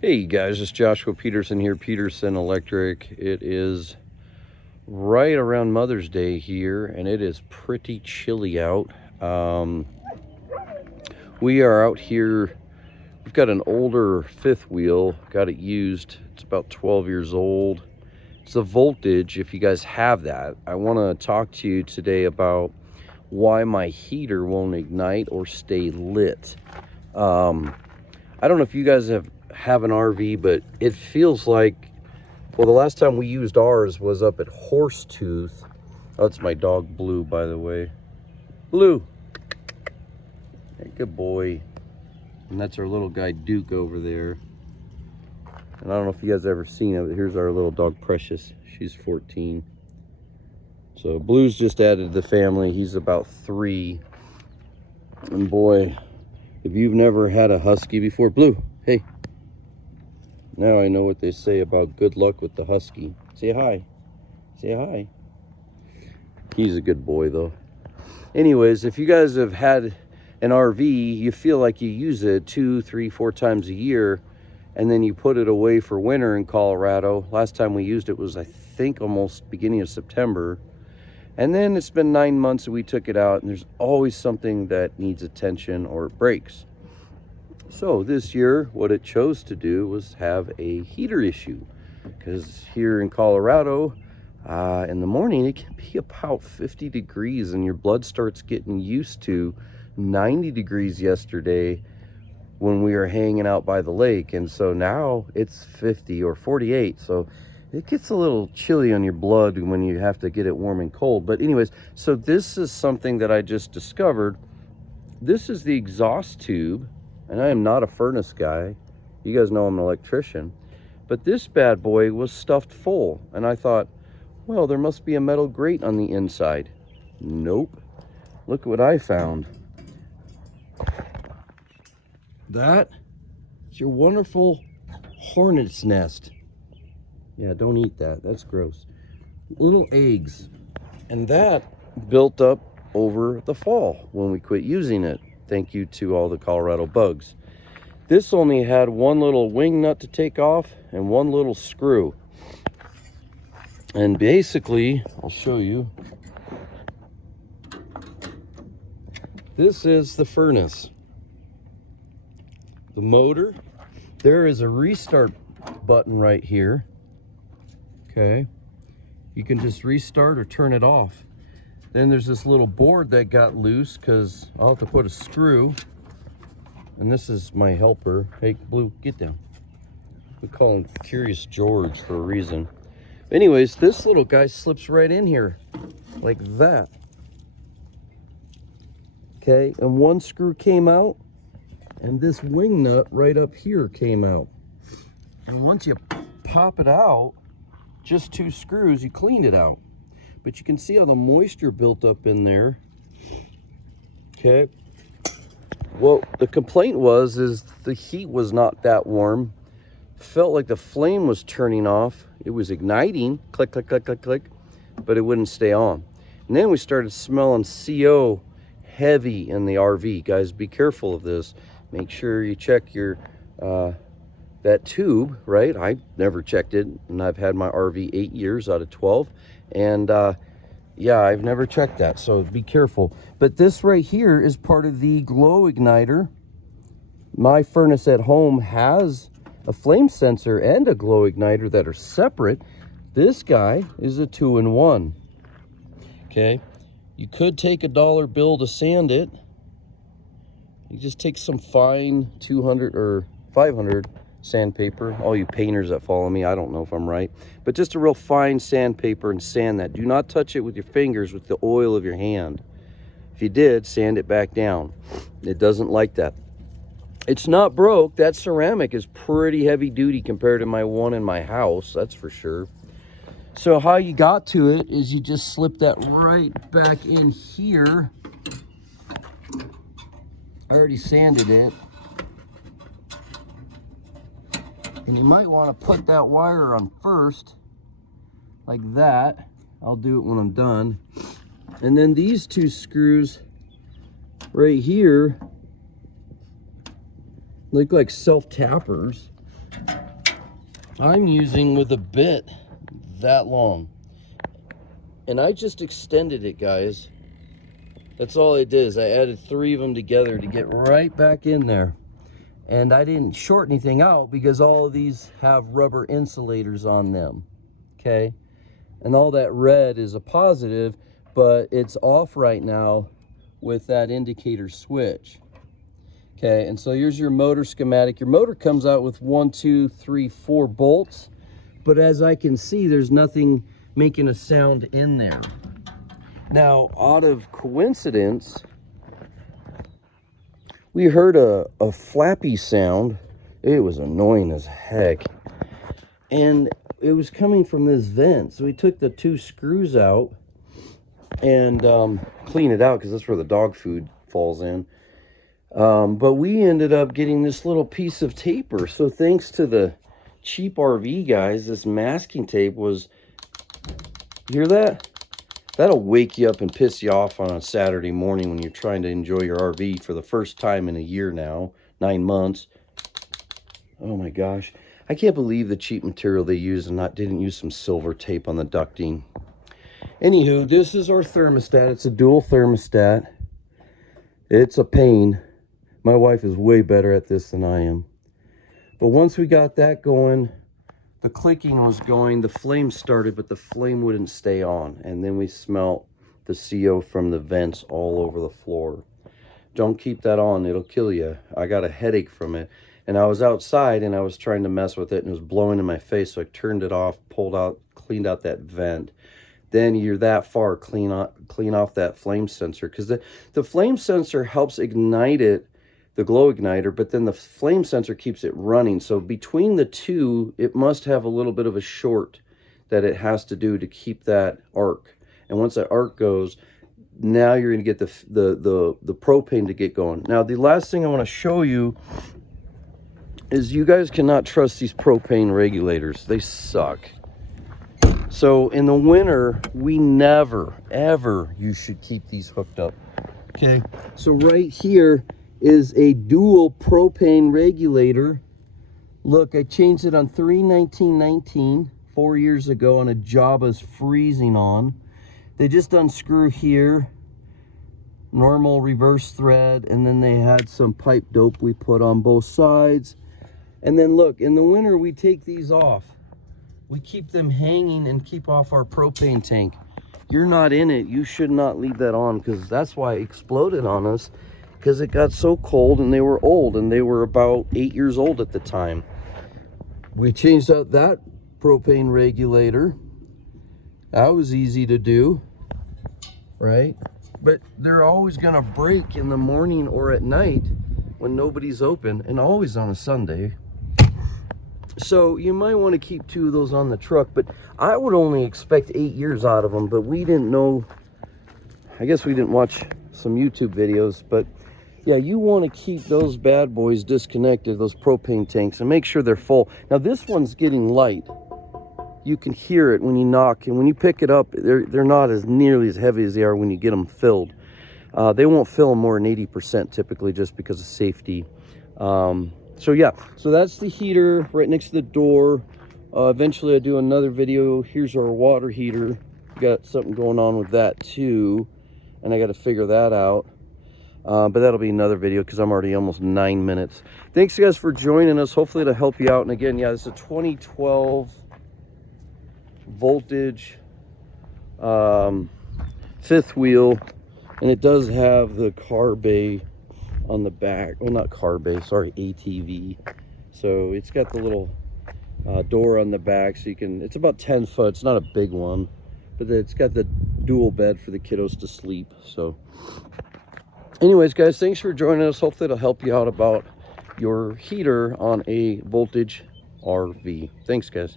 Hey guys, it's Joshua Peterson here, Peterson Electric. It is right around Mother's Day here, and it is pretty chilly out. We are out here. We've got an older fifth wheel, got it used. It's about 12 years old. It's a voltage, if you guys have that. I want to talk to you today about why my heater won't ignite or stay lit. I don't know if you guys have an RV, but it feels like, well, the last time we used ours was up at Horsetooth. Oh, that's my dog Blue, by the way. Blue, hey, good boy. And that's our little guy Duke over there. And I don't know if you guys ever seen it, but here's our little dog Precious. She's 14. So Blue's just added to the family. He's about 3. And boy, if you've never had a husky before, Blue, hey. Now I know what they say about good luck with the husky. Say hi. Say hi. He's a good boy, though. Anyways, if you guys have had an RV, you feel like you use it 2, 3, 4 times a year, and then you put it away for winter in Colorado. Last time we used it was, I think, almost beginning of September. And then it's been 9 months that we took it out, and there's always something that needs attention or it breaks. So this year, what it chose to do was have a heater issue, because here in Colorado, in the morning, it can be about 50 degrees and your blood starts getting used to 90 degrees yesterday when we were hanging out by the lake. And so now it's 50 or 48. So it gets a little chilly on your blood when you have to get it warm and cold. But anyways, so this is something that I just discovered. This is the exhaust tube. And I am not a furnace guy. You guys know I'm an electrician. But this bad boy was stuffed full. And I thought, well, there must be a metal grate on the inside. Nope. Look what I found. That is your wonderful hornet's nest. Yeah, don't eat that. That's gross. Little eggs. And that built up over the fall when we quit using it. Thank you to all the Colorado bugs. This only had one little wing nut to take off and one little screw. And basically, I'll show you. This is the furnace. The motor. There is a restart button right here. Okay. You can just restart or turn it off. Then there's this little board that got loose because I'll have to put a screw. And this is my helper. Hey, Blue, get down. We call him Curious George for a reason. Anyways, this little guy slips right in here like that. Okay, and one screw came out and this wing nut right up here came out. And once you pop it out, just 2 screws, you clean it out. But you can see how the moisture built up in there. Okay. Well, the complaint is the heat was not that warm. Felt like the flame was turning off. It was igniting, click, click, click, click, click, but it wouldn't stay on. And then we started smelling CO heavy in the RV. Guys, be careful of this. Make sure you check your that tube, right? I never checked it, and I've had my RV 8 years out of 12. And yeah, I've never checked that, so be careful. But this right here is part of the glow igniter. My furnace at home has a flame sensor and a glow igniter that are separate. This guy is a 2-in-1. Okay, you could take a $1 bill to sand it. You just take some fine 200 or 500 sandpaper. All you painters that follow me, I don't know if I'm right, but just a real fine sandpaper and sand that. Do not touch it with your fingers with the oil of your hand. If you did, sand it back down. It doesn't like that. It's not broke. That ceramic is pretty heavy duty compared to my one in my house, that's for sure. So how you got to it is you just slip that right back in here. I already sanded it. And you might want to put that wire on first, like that. I'll do it when I'm done. And then these 2 screws right here look like self-tappers. I'm using with a bit that long. And I just extended it, guys. That's all I did, is I added 3 of them together to get right back in there. And I didn't short anything out because all of these have rubber insulators on them, okay? And all that red is a positive, but it's off right now with that indicator switch. Okay, and so here's your motor schematic. Your motor comes out with 1, 2, 3, 4 bolts, but as I can see, there's nothing making a sound in there. Now, out of coincidence, we heard a flappy sound. It was annoying as heck. And it was coming from this vent. So we took the 2 screws out and clean it out because that's where the dog food falls in. But we ended up getting this little piece of taper. So thanks to the cheap RV guys, this masking tape was, you hear that? That'll wake you up and piss you off on a Saturday morning when you're trying to enjoy your RV for the first time in a year now, 9 months. Oh my gosh. I can't believe the cheap material they used and didn't use some silver tape on the ducting. Anywho, this is our thermostat. It's a dual thermostat. It's a pain. My wife is way better at this than I am. But once we got that going, the clicking was going, the flame started, but the flame wouldn't stay on. And then we smelt the CO from the vents all over the floor. Don't keep that on, it'll kill you. I got a headache from it. And I was outside and I was trying to mess with it and it was blowing in my face. So I turned it off, cleaned out that vent. Then you're that far, clean off that flame sensor. Because the flame sensor helps ignite it, the glow igniter, but then the flame sensor keeps it running. So between the two, it must have a little bit of a short that it has to do to keep that arc. And once that arc goes, now you're going to get the propane to get going. Now, the last thing I want to show you is you guys cannot trust these propane regulators. They suck. So in the winter, we never, ever, you should keep these hooked up. Okay, so right here is a dual propane regulator. Look, I changed it on 3/19/19, 4 years ago on a job I was freezing on. They just unscrew here, normal reverse thread, and then they had some pipe dope we put on both sides. And then look, in the winter we take these off. We keep them hanging and keep off our propane tank. You're not in it, you should not leave that on, because that's why it exploded on us, because it got so cold and they were old, and they were about 8 years old at the time. We changed out that propane regulator. That was easy to do, right? But they're always gonna break in the morning or at night when nobody's open, and always on a Sunday. So you might want to keep 2 of those on the truck, but I would only expect 8 years out of them, but we didn't know. I guess we didn't watch some YouTube videos, but yeah, you want to keep those bad boys disconnected, those propane tanks, and make sure they're full. Now this one's getting light. You can hear it when you knock, and when you pick it up, they're not as nearly as heavy as they are when you get them filled. They won't fill them more than 80% typically, just because of safety. So yeah, so that's the heater right next to the door. Eventually I do another video. Here's our water heater. Got something going on with that too, and I got to figure that out. But that'll be another video because I'm already almost 9 minutes. Thanks guys for joining us. Hopefully it'll help you out. And again, yeah, this is a 2012 voltage 5th wheel, and it does have the car bay on the back. Well, not car bay, sorry, ATV. So it's got the little door on the back, so you can, it's about 10 foot. It's not a big one, but it's got the dual bed for the kiddos to sleep. So anyways guys, thanks for joining us. Hopefully it'll help you out about your heater on a voltage RV. Thanks guys.